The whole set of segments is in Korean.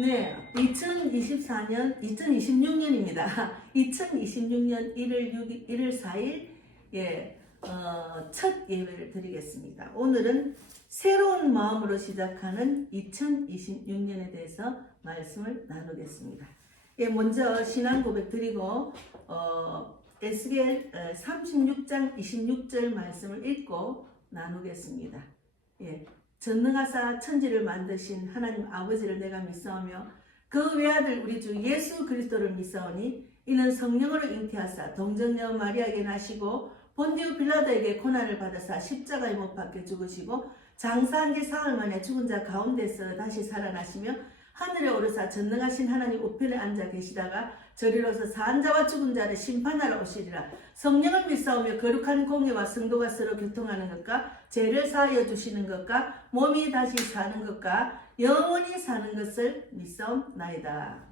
네, 2026년입니다. 2026년 1월 4일, 첫 예배를 드리겠습니다. 오늘은 새로운 마음으로 시작하는 2026년에 대해서 말씀을 나누겠습니다. 먼저 신앙 고백 드리고, 에스겔 36장 26절 말씀을 읽고 나누겠습니다. 전능하사 천지를 만드신 하나님 아버지를 내가 믿사오며 그 외아들 우리 주 예수 그리스도를 믿사오니 이는 성령으로 잉태하사 동정녀 마리아에게 나시고 본디오 빌라도에게 고난을 받으사 십자가에 못 박혀 죽으시고 장사한 지 사흘 만에 죽은 자 가운데서 다시 살아나시며 하늘에 오르사 전능하신 하나님 우편에 앉아 계시다가 저리로서 산 자와 죽은 자를 심판하러 오시리라. 성령을 믿사오며 거룩한 공예와 성도가 서로 교통하는 것과 죄를 사하여 주시는 것과 몸이 다시 사는 것과 영원히 사는 것을 믿사옵나이다.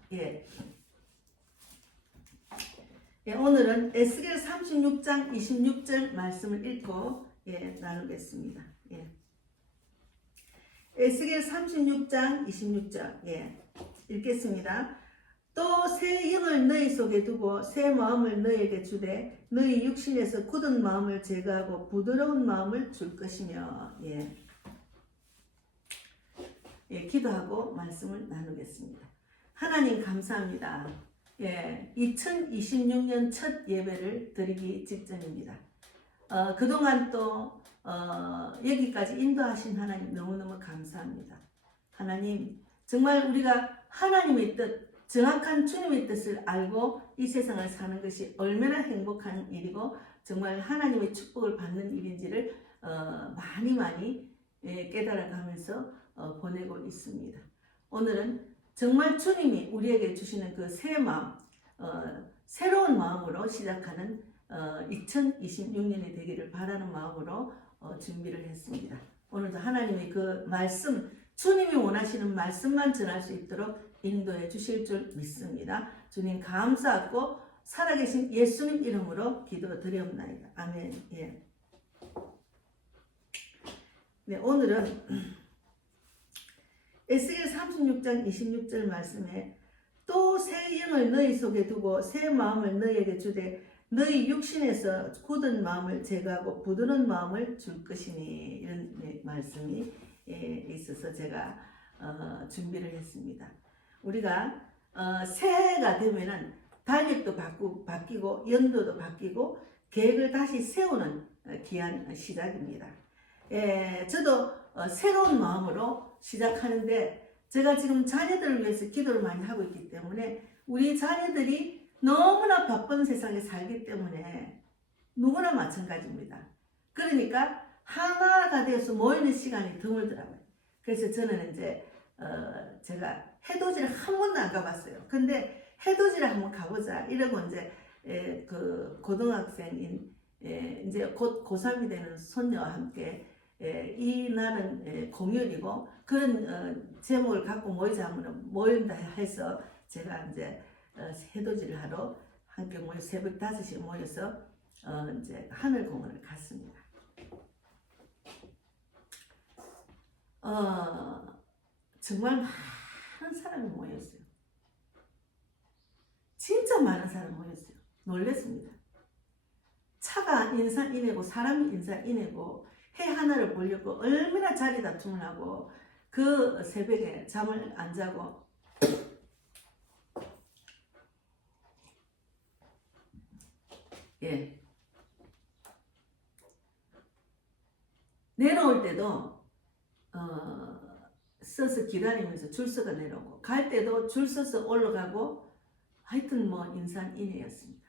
오늘은 에스겔 36장 26절 말씀을 읽고 나누겠습니다. 에스겔 36장 26절 읽겠습니다. 또 새 영을 너희 속에 두고 새 마음을 너희에게 주되 너희 육신에서 굳은 마음을 제거하고 부드러운 마음을 줄 것이며 기도하고 말씀을 나누겠습니다. 하나님 감사합니다. 2026년 첫 예배를 드리기 직전입니다. 그동안 또 여기까지 인도하신 하나님 너무너무 감사합니다. 하나님 정말 우리가 하나님의 뜻 정확한 주님의 뜻을 알고 이 세상을 사는 것이 얼마나 행복한 일이고 정말 하나님의 축복을 받는 일인지를 많이 깨달아가면서 보내고 있습니다. 오늘은 정말 주님이 우리에게 주시는 그 새 마음, 새로운 마음으로 시작하는 2026년이 되기를 바라는 마음으로 준비를 했습니다. 오늘도 하나님의 그 말씀, 주님이 원하시는 말씀만 전할 수 있도록 인도해 주실 줄 믿습니다. 주님 감사하고 살아계신 예수님 이름으로 기도드리옵나이다. 아멘. 오늘은 에스겔 36장 26절 말씀에 또 새 영을 너희 속에 두고 새 마음을 너희에게 주되 너희 육신에서 굳은 마음을 제거하고 부드러운 마음을 줄 것이니 이런 말씀이 있어서 제가 준비를 했습니다. 우리가 새해가 되면은 달력도 바뀌고 연도도 바뀌고 계획을 다시 세우는 귀한 시작입니다. 저도 새로운 마음으로 시작하는데 제가 지금 자녀들을 위해서 기도를 많이 하고 있기 때문에 우리 자녀들이 너무나 바쁜 세상에 살기 때문에 누구나 마찬가지입니다. 그러니까 하나가 되어서 모이는 시간이 드물더라고요. 그래서 저는 이제 제가 해돋이를 한 번도 안 가봤어요. 근데 해돋이를 한번 가보자 이러고 이제 그 고등학생인 이제 곧 고3이 되는 손녀와 함께 이 날은 공휴일이고 그런 제목을 갖고 모인다 해서 제가 이제 해돋이를 하러 함께 모여 새벽 5시에 모여서 이제 하늘공원을 갔습니다. 정말 많은 사람이 모였어요. 진짜 많은 사람이 모였어요. 놀랐습니다. 차가 인산이내고 사람이 인산이내고 해 하나를 보려고 얼마나 자리 다툼을 하고 그 새벽에 잠을 안 자고 내려올 때도 서서 기다리면서 줄 서가 내려오고 갈 때도 줄 서서 올라가고 하여튼 뭐 인산인해였습니다.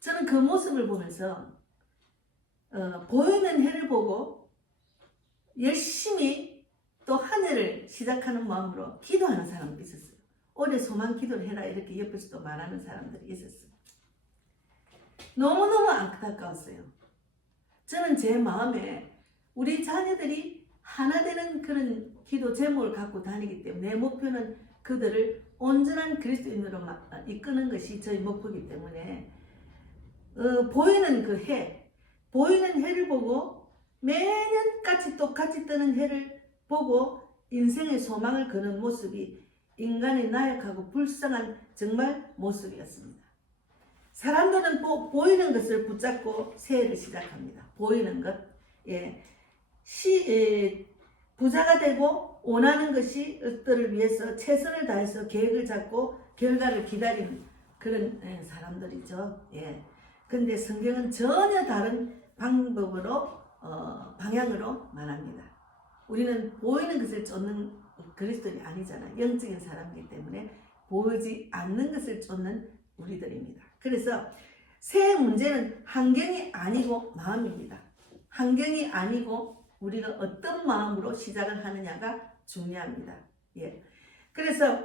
저는 그 모습을 보면서 보이는 해를 보고 열심히 또 한 해를 시작하는 마음으로 기도하는 사람도 있었어요. 올해 소망 기도를 해라 이렇게 옆에서 또 말하는 사람들이 있었어요. 너무너무 안타까웠어요. 저는 제 마음에 우리 자녀들이 하나 되는 그런 기도 제목을 갖고 다니기 때문에 내 목표는 그들을 온전한 그리스도인으로 이끄는 것이 저희 목표이기 때문에 보이는 그 해, 보이는 해를 보고 매년 같이 똑같이 뜨는 해를 보고 인생의 소망을 거는 모습이 인간의 나약하고 불쌍한 정말 모습이었습니다. 사람들은 보이는 것을 붙잡고 새해를 시작합니다. 보이는 것. 부자가 되고 원하는 것들을 위해서 최선을 다해서 계획을 잡고 결과를 기다리는 그런 사람들이죠. 근데 성경은 전혀 다른 방법으로 방향으로 말합니다. 우리는 보이는 것을 쫓는 그리스도인이 아니잖아요. 영적인 사람이기 때문에 보이지 않는 것을 쫓는 우리들입니다. 그래서 새해 문제는 환경이 아니고 마음입니다. 환경이 아니고 우리가 어떤 마음으로 시작을 하느냐가 중요합니다. 그래서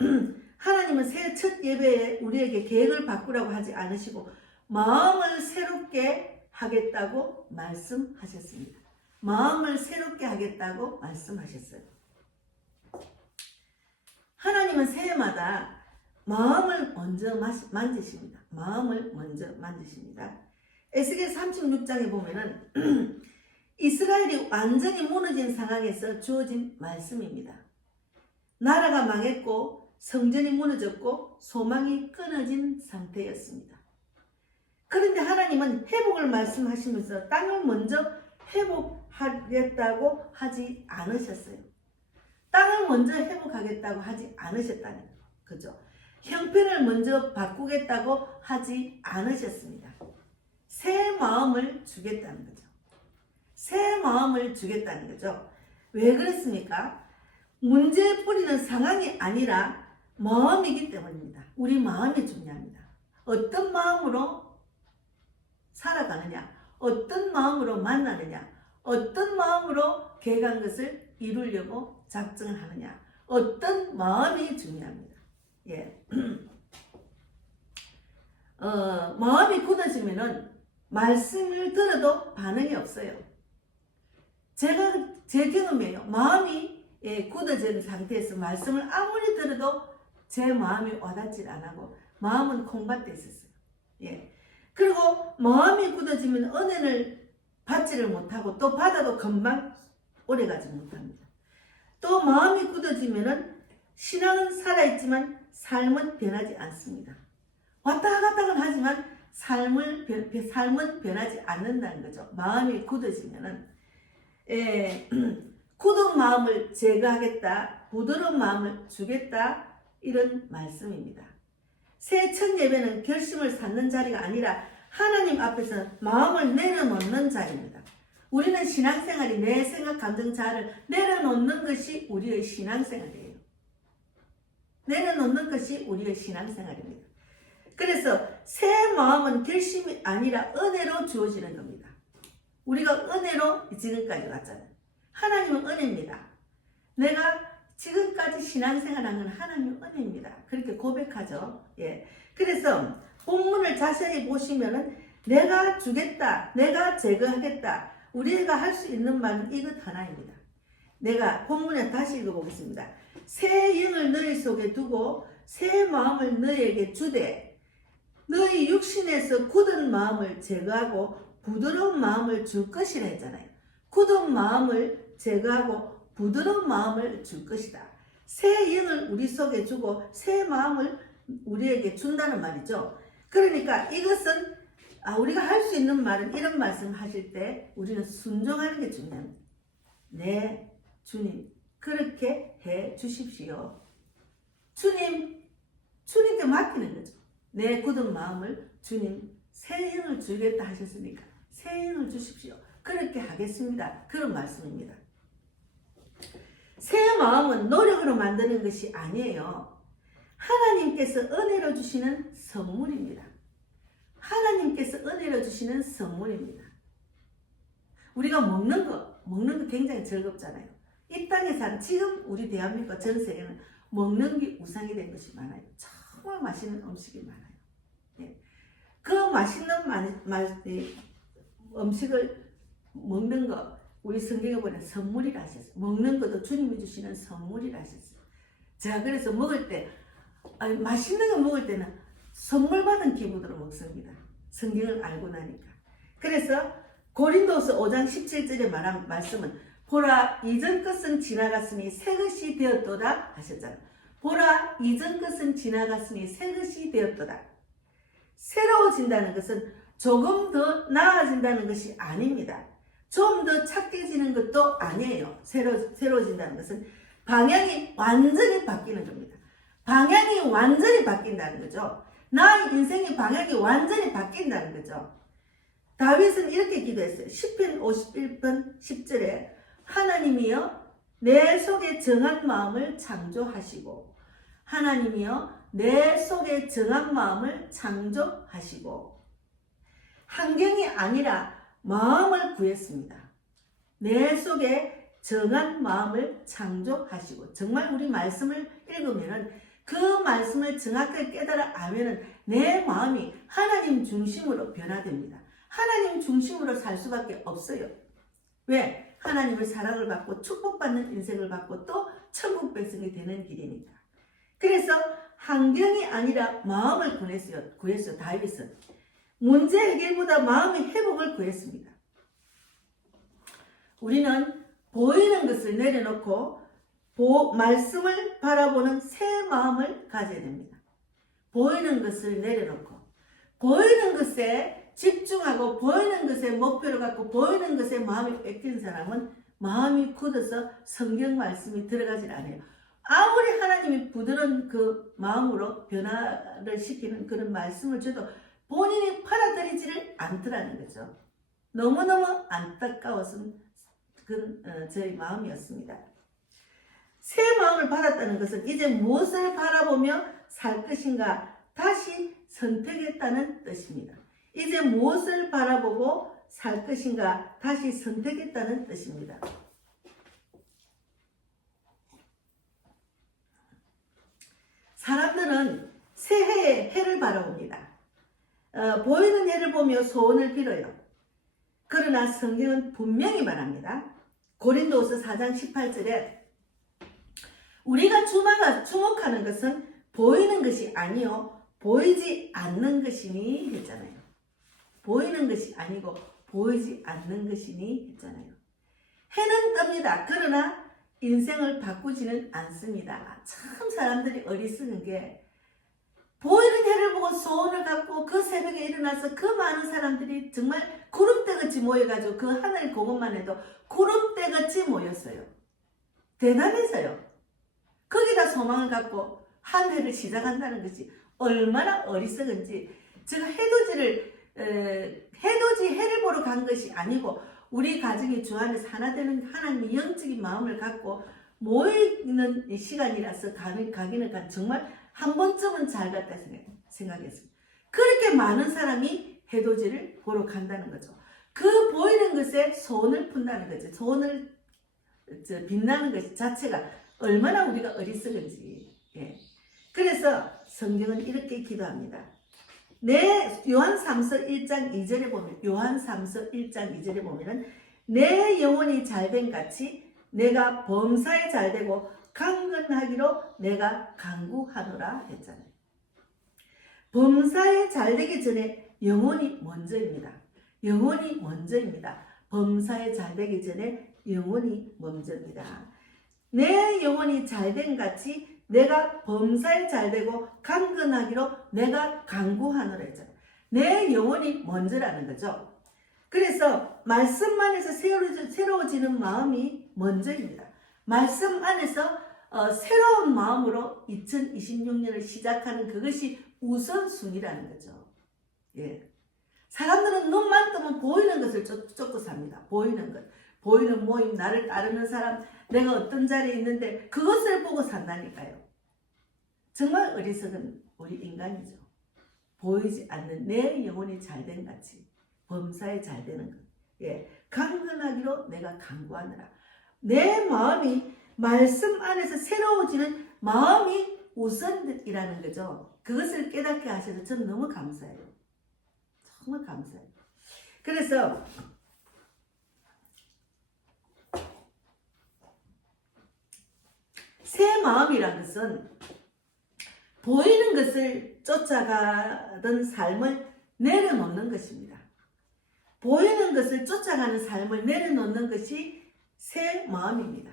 하나님은 새해 첫 예배에 우리에게 계획을 바꾸라고 하지 않으시고 마음을 새롭게 하겠다고 말씀하셨습니다. 마음을 새롭게 하겠다고 말씀하셨어요. 하나님은 새해마다 마음을 먼저 만지십니다. 마음을 먼저 만지십니다. 에스겔 36장에 보면은 이스라엘이 완전히 무너진 상황에서 주어진 말씀입니다. 나라가 망했고 성전이 무너졌고 소망이 끊어진 상태였습니다. 그런데 하나님은 회복을 말씀하시면서 땅을 먼저 회복하겠다고 하지 않으셨어요. 땅을 먼저 회복하겠다고 하지 않으셨다는 거죠. 형편을 먼저 바꾸겠다고 하지 않으셨습니다. 새 마음을 주겠다는 거죠. 새 마음을 주겠다는 거죠. 왜 그렇습니까? 문제의 뿌리는 상황이 아니라 마음이기 때문입니다. 우리 마음이 중요합니다. 어떤 마음으로 살아가느냐, 어떤 마음으로 만나느냐, 어떤 마음으로 계획한 것을 이루려고 작정을 하느냐, 어떤 마음이 중요합니다. 마음이 굳어지면은 말씀을 들어도 반응이 없어요. 제 경험이에요. 마음이 굳어진 상태에서 말씀을 아무리 들어도 제 마음이 와닿질 않고 마음은 콩밭에 있었어요. 그리고 마음이 굳어지면 은혜를 받지를 못하고 또 받아도 금방 오래가지 못합니다. 또 마음이 굳어지면은 신앙은 살아있지만 삶은 변하지 않습니다. 왔다 갔다 하지만 삶은 변하지 않는다는 거죠. 마음이 굳어지면은 굳은 마음을 제거하겠다, 부드러운 마음을 주겠다, 이런 말씀입니다. 새 첫 예배는 결심을 쌓는 자리가 아니라 하나님 앞에서 마음을 내려놓는 자리입니다. 우리는 신앙생활이 내 생각, 감정, 자아를 내려놓는 것이 우리의 신앙생활이에요. 내려놓는 것이 우리의 신앙생활입니다. 그래서 새 마음은 결심이 아니라 은혜로 주어지는 겁니다. 우리가 은혜로 지금까지 왔잖아요. 하나님은 은혜입니다. 내가 지금까지 신앙생활한 건 하나님의 은혜입니다. 그렇게 고백하죠. 그래서 본문을 자세히 보시면은 내가 주겠다, 내가 제거하겠다. 우리가 할 수 있는 말은 이것 하나입니다. 내가 본문에 다시 읽어보겠습니다. 새 영을 너희 속에 두고 새 마음을 너희에게 주되 너희 육신에서 굳은 마음을 제거하고 부드러운 마음을 줄 것이라 했잖아요. 굳은 마음을 제거하고 부드러운 마음을 줄 것이다. 새 영을 우리 속에 주고 새 마음을 우리에게 준다는 말이죠. 그러니까 이것은 우리가 할 수 있는 말은 이런 말씀 하실 때 우리는 순종하는 게 중요합니다. 네, 주님 그렇게 해 주십시오. 주님께 맡기는 거죠. 내 굳은 마음을 주님 새 영을 주겠다 하셨으니까 새 영을 주십시오. 그렇게 하겠습니다. 그런 말씀입니다. 새 마음은 노력으로 만드는 것이 아니에요. 하나님께서 은혜로 주시는 선물입니다. 하나님께서 은혜로 주시는 선물입니다. 우리가 먹는 거 굉장히 즐겁잖아요. 이 땅에 사는 지금 우리 대한민국과 전 세계는 먹는 게 우상이 된 것이 많아요. 정말 맛있는 음식이 많아요. 그 맛있는 음식을 먹는 거 우리 성경에 보면 선물이라 하셨어요. 먹는 것도 주님이 주시는 선물이라 하셨어요. 자, 그래서 먹을 때 맛있는 거 먹을 때는 선물 받은 기분으로 먹습니다. 성경을 알고 나니까. 그래서 고린도서 5장 17절에 말한 말씀은 보라 이전 것은 지나갔으니 새 것이 되었도다 하셨잖아요. 보라 이전 것은 지나갔으니 새 것이 되었도다. 새로워진다는 것은 조금 더 나아진다는 것이 아닙니다. 좀 더 착해지는 것도 아니에요. 새로워진다는 것은 방향이 완전히 바뀌는 겁니다. 방향이 완전히 바뀐다는 거죠. 나의 인생의 방향이 완전히 바뀐다는 거죠. 다윗은 이렇게 기도했어요. 시편 51편 10절에 하나님이여 내 속에 정한 마음을 창조하시고 하나님이여 내 속에 정한 마음을 창조하시고 환경이 아니라 마음을 구했습니다. 내 속에 정한 마음을 창조하시고 정말 우리 말씀을 읽으면은 그 말씀을 정확하게 깨달아 알면은 내 마음이 하나님 중심으로 변화됩니다. 하나님 중심으로 살 수밖에 없어요. 왜? 하나님의 사랑을 받고 축복받는 인생을 받고 또 천국 백성이 되는 길이니까. 그래서 환경이 아니라 마음을 구했어요. 다윗은. 문제 해결보다 마음의 회복을 구했습니다. 우리는 보이는 것을 내려놓고 말씀을 바라보는 새 마음을 가져야 됩니다. 보이는 것을 내려놓고 보이는 것에 집중하고 보이는 것에 목표를 갖고 보이는 것에 마음이 뺏긴 사람은 마음이 굳어서 성경 말씀이 들어가질 않아요. 아무리 하나님이 부드러운 그 마음으로 변화를 시키는 그런 말씀을 줘도 본인이 받아들이지를 않더라는 거죠. 너무너무 안타까워서 저희 마음이었습니다. 새 마음을 받았다는 것은 이제 무엇을 바라보며 살 것인가 다시 선택했다는 뜻입니다. 이제 무엇을 바라보고 살 것인가 다시 선택했다는 뜻입니다. 사람들은 새해의 해를 바라봅니다. 보이는 해를 보며 소원을 빌어요. 그러나 성경은 분명히 말합니다. 고린도후서 4장 18절에 우리가 주목하는 것은 보이는 것이 아니요 보이지 않는 것이니 했잖아요. 보이는 것이 아니고 보이지 않는 것이니 했잖아요. 해는 뜹니다. 그러나 인생을 바꾸지는 않습니다. 참 사람들이 어리석은 게 보이는 해를 보고 소원을 갖고 그 새벽에 일어나서 그 많은 사람들이 정말 구름대같이 모여가지고 그 하늘 그것만 해도 구름대같이 모였어요. 대단해서요. 거기다 소망을 갖고 한 해를 시작한다는 것이 얼마나 어리석은지. 제가 해를 보러 간 것이 아니고 우리 가정이 주 안에서 하나 되는 하나님의 영적인 마음을 갖고 모이는 시간이라서 가기는 정말 한 번쯤은 잘 갔다 생각했습니다. 그렇게 많은 사람이 해돋이를 보러 간다는 거죠. 그 보이는 것에 소원을 푼다는 거죠. 소원을 빛나는 것 자체가 얼마나 우리가 어리석은지. 예. 그래서 성경은 이렇게 기도합니다. 요한 3서 1장 2절에 보면은 내 영혼이 잘된 같이 내가 범사에 잘되고 강건하기로 내가 간구하노라 했잖아요. 범사에 잘되기 전에 영혼이 먼저입니다. 영혼이 먼저입니다. 범사에 잘되기 전에 영혼이 먼저입니다. 내 영혼이 잘된 같이 내가 범사에 잘되고 강건하기로 내가 간구하노라 했잖아요. 내 영혼이 먼저라는 거죠. 그래서 말씀 안에서 새로워지는 마음이 먼저입니다. 말씀 안에서 새로운 마음으로 2026년을 시작하는 그것이 우선순위라는 거죠. 예. 사람들은 눈만 뜨면 보이는 것을 쫓고 삽니다. 보이는 것. 보이는 모임, 나를 따르는 사람, 내가 어떤 자리에 있는데 그것을 보고 산다니까요. 정말 어리석은 우리 인간이죠. 보이지 않는 내 영혼이 잘된 같이 범사에 잘되는 것. 예. 강건하기로 내가 간구하느라. 내 마음이 말씀 안에서 새로워지는 마음이 우선이라는 거죠. 그것을 깨닫게 하셔서 저는 너무 감사해요. 정말 감사해요. 그래서 새 마음이란 것은 보이는 것을 쫓아가던 삶을 내려놓는 것입니다. 보이는 것을 쫓아가는 삶을 내려놓는 것이 새 마음입니다.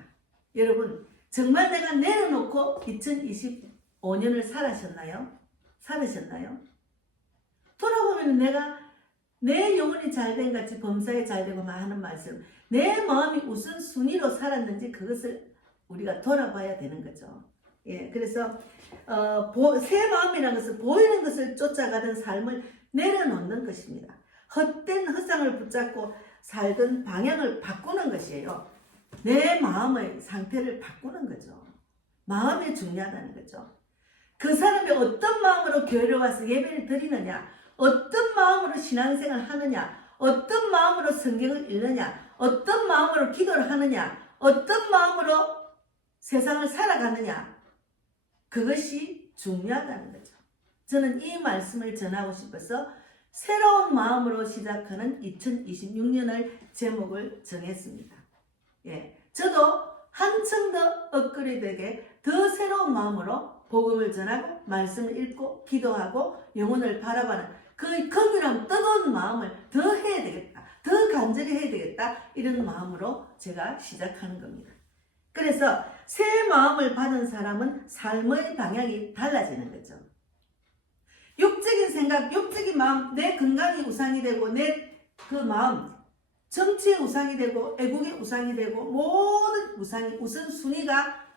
여러분, 정말 내가 내려놓고 2025년을 살으셨나요? 돌아보면 내가 내 영혼이 잘된 같이 범사에 잘되고 하는 말씀, 내 마음이 우선순위로 살았는지 그것을 우리가 돌아봐야 되는 거죠. 예, 그래서 새 마음이라는 것은 보이는 것을 쫓아가던 삶을 내려놓는 것입니다. 헛된 허상을 붙잡고 살던 방향을 바꾸는 것이에요. 내 마음의 상태를 바꾸는 거죠. 마음이 중요하다는 거죠. 그 사람이 어떤 마음으로 교회를 와서 예배를 드리느냐, 어떤 마음으로 신앙생활을 하느냐, 어떤 마음으로 성경을 읽느냐, 어떤 마음으로 기도를 하느냐, 어떤 마음으로 세상을 살아가느냐, 그것이 중요하다는 거죠. 저는 이 말씀을 전하고 싶어서 새로운 마음으로 시작하는 2026년을 제목을 정했습니다. 예, 저도 한층 더 업그레이드되게 더 새로운 마음으로 복음을 전하고 말씀을 읽고 기도하고 영혼을 바라보는 그 긍휼한 뜨거운 마음을 더 해야 되겠다, 더 간절히 해야 되겠다, 이런 마음으로 제가 시작하는 겁니다. 그래서 새 마음을 받은 사람은 삶의 방향이 달라지는 거죠. 육적인 생각, 육적인 마음, 내 건강이 우상이 되고 내 그 마음, 정치의 우상이 되고 애국의 우상이 되고 모든 우상이 우선순위가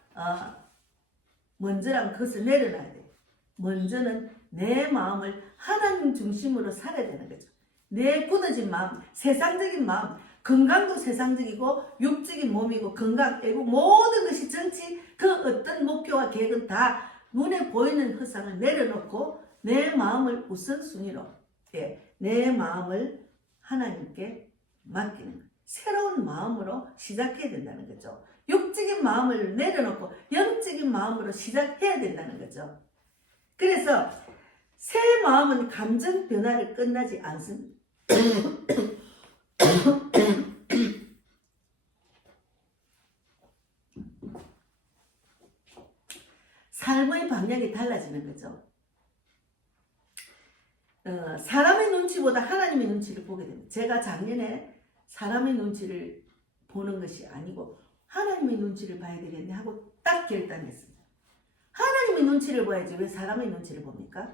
먼저라면 그것을 내려놔야 돼요. 먼저는 내 마음을 하나님 중심으로 살아야 되는 거죠. 내 굳어진 마음, 세상적인 마음, 건강도 세상적이고 육적인 몸이고 건강, 애국 모든 것이 정치, 그 어떤 목표와 계획은 다 눈에 보이는 허상을 내려놓고 내 마음을 우선순위로, 내 마음을 하나님께 맡기는 거예요. 새로운 마음으로 시작해야 된다는 거죠. 육적인 마음을 내려놓고 영적인 마음으로 시작해야 된다는 거죠. 그래서 새 마음은 감정 변화를 끝나지 않습니다. 삶의 방향이 달라지는 거죠. 사람의 눈치보다 하나님의 눈치를 보게 됩니다. 제가 작년에 사람의 눈치를 보는 것이 아니고 하나님의 눈치를 봐야 되겠네 하고 딱 결단했습니다. 하나님의 눈치를 봐야지 왜 사람의 눈치를 봅니까?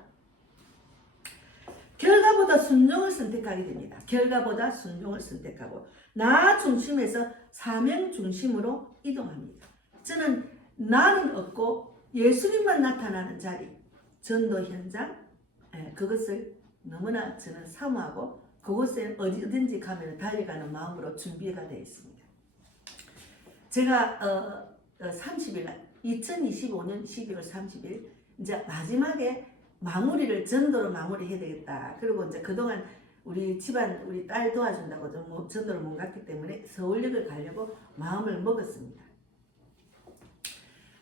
결과보다 순종을 선택하게 됩니다. 결과보다 순종을 선택하고 나 중심에서 사명 중심으로 이동합니다. 저는 나는 없고 예수님만 나타나는 자리, 전도 현장, 그것을 너무나 저는 사모하고 그곳에 어디든지 가면 달려가는 마음으로 준비가 되어 있습니다. 제가 30일 날 2025년 12월 30일 이제 마지막에 마무리를 전도로 마무리해야 되겠다. 그리고 이제 그동안 우리 집안 우리 딸 도와준다고 좀 전도를 못 갔기 때문에 서울역을 가려고 마음을 먹었습니다.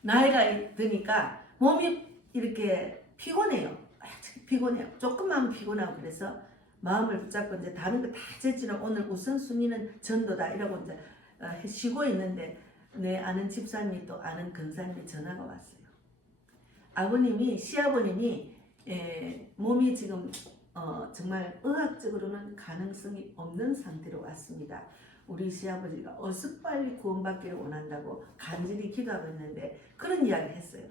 나이가 드니까 몸이 이렇게 피곤해요. 조금만 피곤하고 그래서 마음을 붙잡고 이제 다른 거 다 제치는 오늘 우선순위는 전도다 이러고 이제 쉬고 있는데 내 아는 집사님이 또 아는 권사님이 전화가 왔어요. 시아버님이 몸이 지금 정말 의학적으로는 가능성이 없는 상태로 왔습니다. 우리 시아버지가 어서 빨리 구원받기를 원한다고 간절히 기도하고 있는데 그런 이야기를 했어요.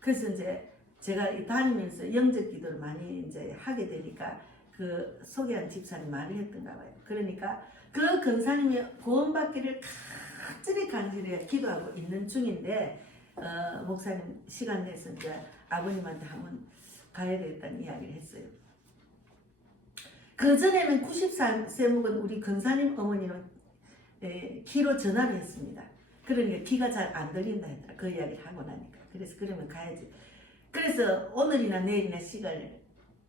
그래서 이제 제가 다니면서 영적 기도를 많이 이제 하게 되니까 그 소개한 집사님 말을 했던가 봐요. 그러니까 그 권사님이 구원받기를 간절히 기도하고 있는 중인데 목사님 시간 내서 이제 아버님한테 한번 가야 되겠다는 이야기를 했어요. 그 전에는 90세 먹은 우리 권사님 어머니는 귀로 전화를 했습니다. 그러니까 귀가 잘 안 들린다 했더라. 그 이야기를 하고 나니까. 그래서 그러면 가야지. 그래서 오늘이나 내일이나 시간을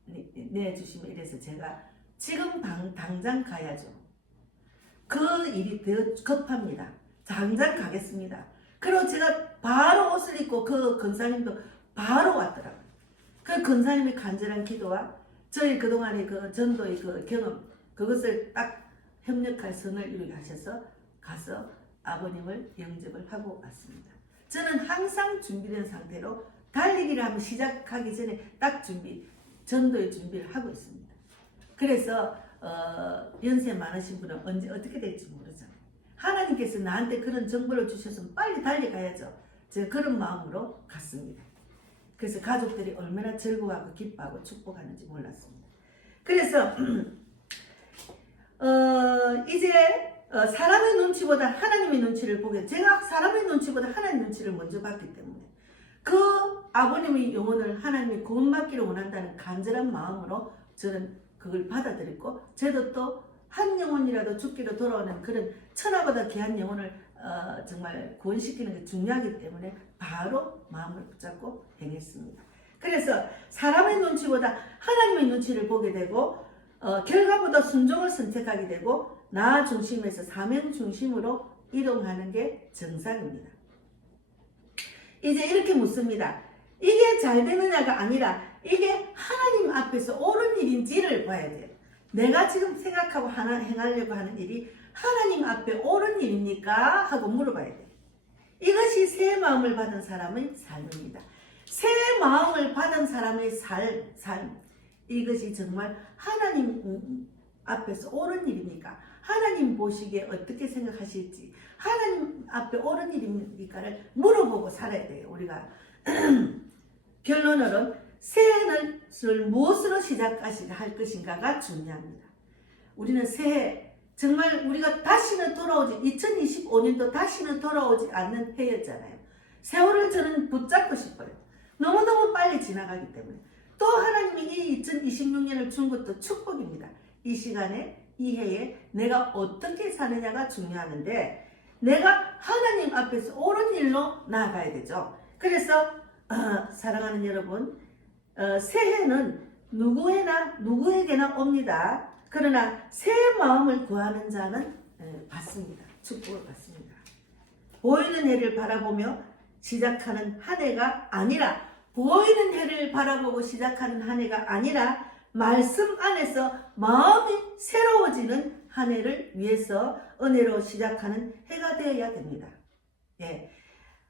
내주시면 이래서 제가 지금 당장 가야죠. 그 일이 더 급합니다. 당장 가겠습니다. 그리고 제가 바로 옷을 입고 그 권사님도 바로 왔더라고요. 그 권사님의 간절한 기도와 저희 그동안의 그 전도의 그 경험, 그것을 딱 협력할 선을 이루게 하셔서 가서 아버님을 영접을 하고 왔습니다. 저는 항상 준비된 상태로 달리기를 한번 시작하기 전에 딱 전도의 준비를 하고 있습니다. 그래서 연세 많으신 분은 언제 어떻게 될지 모르잖아요. 하나님께서 나한테 그런 정보를 주셨으면 빨리 달려가야죠. 제가 그런 마음으로 갔습니다. 그래서 가족들이 얼마나 즐거워하고 기뻐하고 축복하는지 몰랐습니다. 그래서 이제 사람의 눈치보다 하나님의 눈치를 보게, 제가 사람의 눈치보다 하나님의 눈치를 먼저 봤기 때문에 그 아버님의 영혼을 하나님이 구원받기를 원한다는 간절한 마음으로 저는 그걸 받아들였고, 저도 또 한 영혼이라도 죽기로 돌아오는 그런 천하보다 귀한 영혼을 정말 구원시키는 게 중요하기 때문에 바로 마음을 붙잡고 행했습니다. 그래서 사람의 눈치보다 하나님의 눈치를 보게 되고, 결과보다 순종을 선택하게 되고, 나 중심에서 사명 중심으로 이동하는 게 정상입니다. 이제 이렇게 묻습니다. 이게 잘 되느냐가 아니라 이게 하나님 앞에서 옳은 일인지를 봐야 돼요. 내가 지금 생각하고 행하려고 하는 일이 하나님 앞에 옳은 일입니까? 하고 물어봐야 돼요. 이것이 새 마음을 받은 사람의 삶입니다. 새 마음을 받은 사람의 삶, 이것이 정말 하나님 앞에서 옳은 일입니까? 하나님 보시기에 어떻게 생각하실지, 하나님 앞에 옳은 일입니까를 물어보고 살아야 돼요. 우리가 결론으로는 새해를 무엇으로 시작할 것인가가 중요합니다. 우리는 새해, 정말 우리가 다시는 돌아오지, 2025년도 다시는 돌아오지 않는 해였잖아요. 세월을 저는 붙잡고 싶어요. 너무너무 빨리 지나가기 때문에. 또 하나님이 이 2026년을 준 것도 축복입니다. 이 시간에, 이 해에 내가 어떻게 사느냐가 중요하는데, 내가 하나님 앞에서 옳은 일로 나아가야 되죠. 그래서 사랑하는 여러분, 새해는 누구에게나 옵니다. 그러나 새 마음을 구하는 자는 받습니다. 축복을 받습니다. 보이는 해를 바라보며 시작하는 한 해가 아니라, 보이는 해를 바라보고 시작하는 한 해가 아니라 말씀 안에서 마음이 새로워지는 한 해를 위해서 은혜로 시작하는 해가 되어야 됩니다. 예.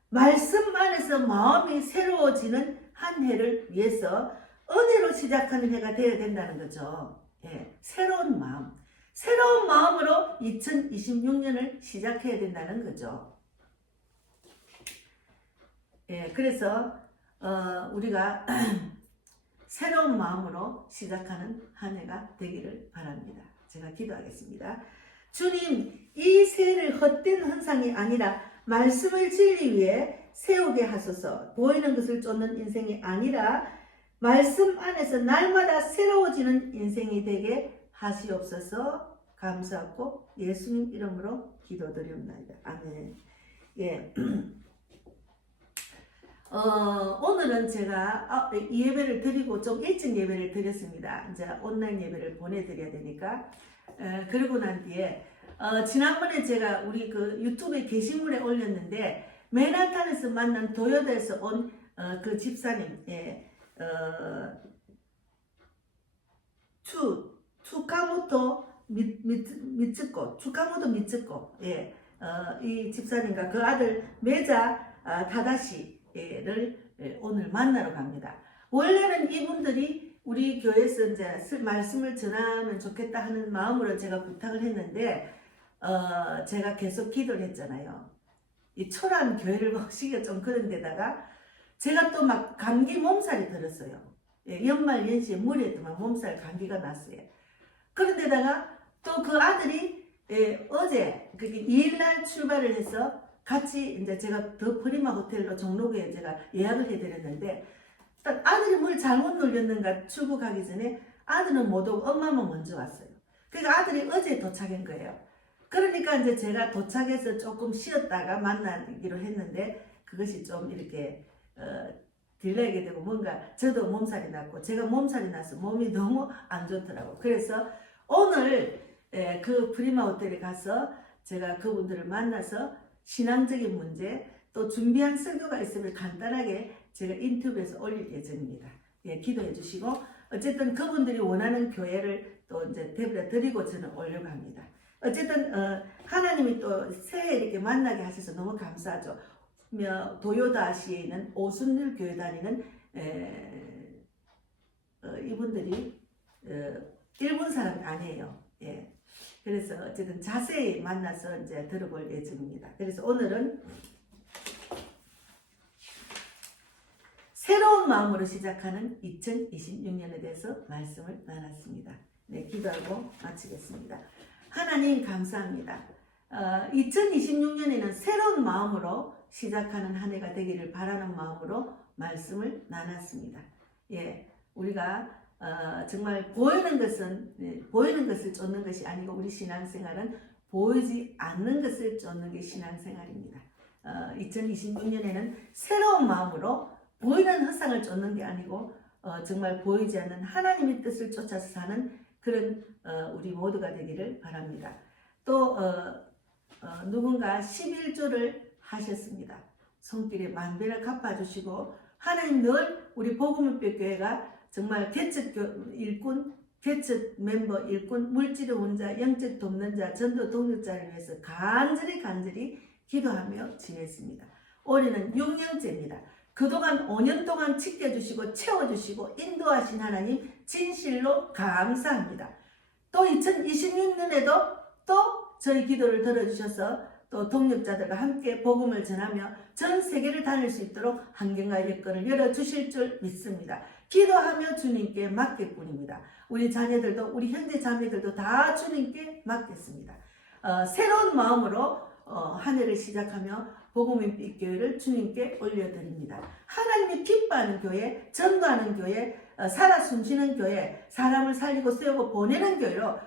말씀 안에서 마음이 새로워지는 한 해를 위해서 은혜로 시작하는 해가 되어야 된다는 거죠. 예, 새로운 마음으로 2026년을 시작해야 된다는 거죠. 예, 그래서 우리가 새로운 마음으로 시작하는 한 해가 되기를 바랍니다. 제가 기도하겠습니다. 주님, 이 새해를 헛된 환상이 아니라 말씀을 진리 위에 세우게 하소서. 보이는 것을 쫓는 인생이 아니라 말씀 안에서 날마다 새로워지는 인생이 되게 하시옵소서. 감사하고 예수님 이름으로 기도드립니다. 아멘. 예. 오늘은 제가 이 예배를 드리고 좀 일찍 예배를 드렸습니다. 이제 온라인 예배를 보내드려야 되니까. 그러고 난 뒤에 지난번에 제가 우리 그 유튜브에 게시물에 올렸는데, 맨하탄에서 만난 도요다에서 온 그 집사님, 추카모토 미츠코, 예, 이 집사님과 그 아들 메자 타다시를 오늘 만나러 갑니다. 원래는 이분들이 우리 교회에서 이제 말씀을 전하면 좋겠다 하는 마음으로 제가 부탁을 했는데, 제가 계속 기도를 했잖아요. 이 초라한 교회를 보시기가 좀 그런 데다가 제가 또 막 감기 몸살이 들었어요. 예, 연말 연시에 무리해도 막 몸살 감기가 났어요. 그런데다가 또 그 아들이 어제 그게 2일날 출발을 해서 같이 이제 제가 더 프리마 호텔로 종로구에 제가 예약을 해드렸는데, 아들이 뭘 잘못 눌렸는가 출국하기 전에 아들은 못 오고 엄마만 먼저 왔어요. 그러니까 아들이 어제 도착한 거예요. 그러니까 이제 제가 도착해서 조금 쉬었다가 만나기로 했는데, 그것이 좀 이렇게 딜레이게 되고, 뭔가 저도 몸살이 났고 제가 몸살이 나서 몸이 너무 안 좋더라고. 그래서 오늘 그 프리마 호텔에 가서 제가 그분들을 만나서 신앙적인 문제, 또 준비한 설교가 있으면 간단하게 제가 인터뷰에서 올릴 예정입니다. 예, 기도해 주시고, 어쨌든 그분들이 원하는 교회를 또 이제 대부려 드리고 저는 오려고 합니다. 어쨌든 하나님이 또 새해 이렇게 만나게 하셔서 너무 감사하죠. 도요다시에 있는 오순절 교회 다니는 이분들이 일본 사람이 아니에요. 예, 그래서 어쨌든 자세히 만나서 이제 들어볼 예정입니다. 그래서 오늘은 새로운 마음으로 시작하는 2026년에 대해서 말씀을 나눴습니다. 네, 기도하고 마치겠습니다. 하나님 감사합니다. 2026년에는 새로운 마음으로 시작하는 한 해가 되기를 바라는 마음으로 말씀을 나눴습니다. 예, 우리가 정말 보이는 것을 쫓는 것이 아니고 우리 신앙생활은 보이지 않는 것을 쫓는 게 신앙생활입니다. 2026년에는 새로운 마음으로 보이는 흙상을 쫓는 게 아니고 정말 보이지 않는 하나님의 뜻을 쫓아서 사는 그런 우리 모두가 되기를 바랍니다. 또 누군가 11조를 하셨습니다. 손길에 만배를 갚아주시고 하나님 늘 우리 복음의 교회가 정말 개척 일꾼, 개척 멤버 일꾼, 물질의 혼자, 영적 돕는 자, 전도 동력자를 위해서 간절히 기도하며 지냈습니다. 올해는 6년째입니다. 그동안 5년 동안 지켜주시고 채워주시고 인도하신 하나님 진실로 감사합니다. 또 2026년에도 또 저희 기도를 들어주셔서 또 동력자들과 함께 복음을 전하며 전 세계를 다닐 수 있도록 환경과 여건을 열어주실 줄 믿습니다. 기도하며 주님께 맡길 뿐입니다. 우리 자녀들도 우리 형제 자매들도 다 주님께 맡겼습니다. 새로운 마음으로 한 해를 시작하며 복음의 빛 교회를 주님께 올려드립니다. 하나님이 기뻐하는 교회, 전도하는 교회, 살아 숨쉬는 교회, 사람을 살리고 세우고 보내는 교회로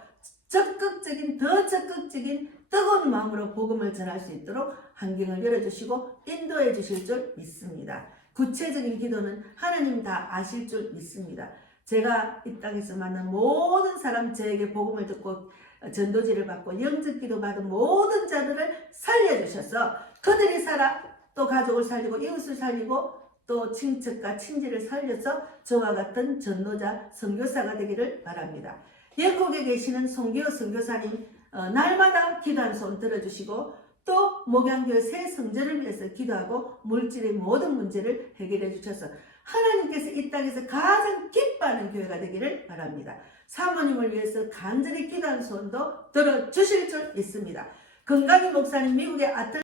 더 적극적인 뜨거운 마음으로 복음을 전할 수 있도록 환경을 열어주시고 인도해 주실 줄 믿습니다. 구체적인 기도는 하나님 다 아실 줄 믿습니다. 제가 이 땅에서 만난 모든 사람, 저에게 복음을 듣고 전도지를 받고 영적 기도 받은 모든 자들을 살려주셔서 그들이 살아 또 가족을 살리고 이웃을 살리고 또 친척과 친지를 살려서 저와 같은 전도자, 선교사가 되기를 바랍니다. 영국에 계시는 송기호 선교사님 날마다 기도하는 소원 들어주시고 또 목양교회 새 성전을 위해서 기도하고 물질의 모든 문제를 해결해 주셔서 하나님께서 이 땅에서 가장 기뻐하는 교회가 되기를 바랍니다. 사모님을 위해서 간절히 기도하는 소원도 들어주실 줄 믿습니다. 건강히 목사님 미국의 아틀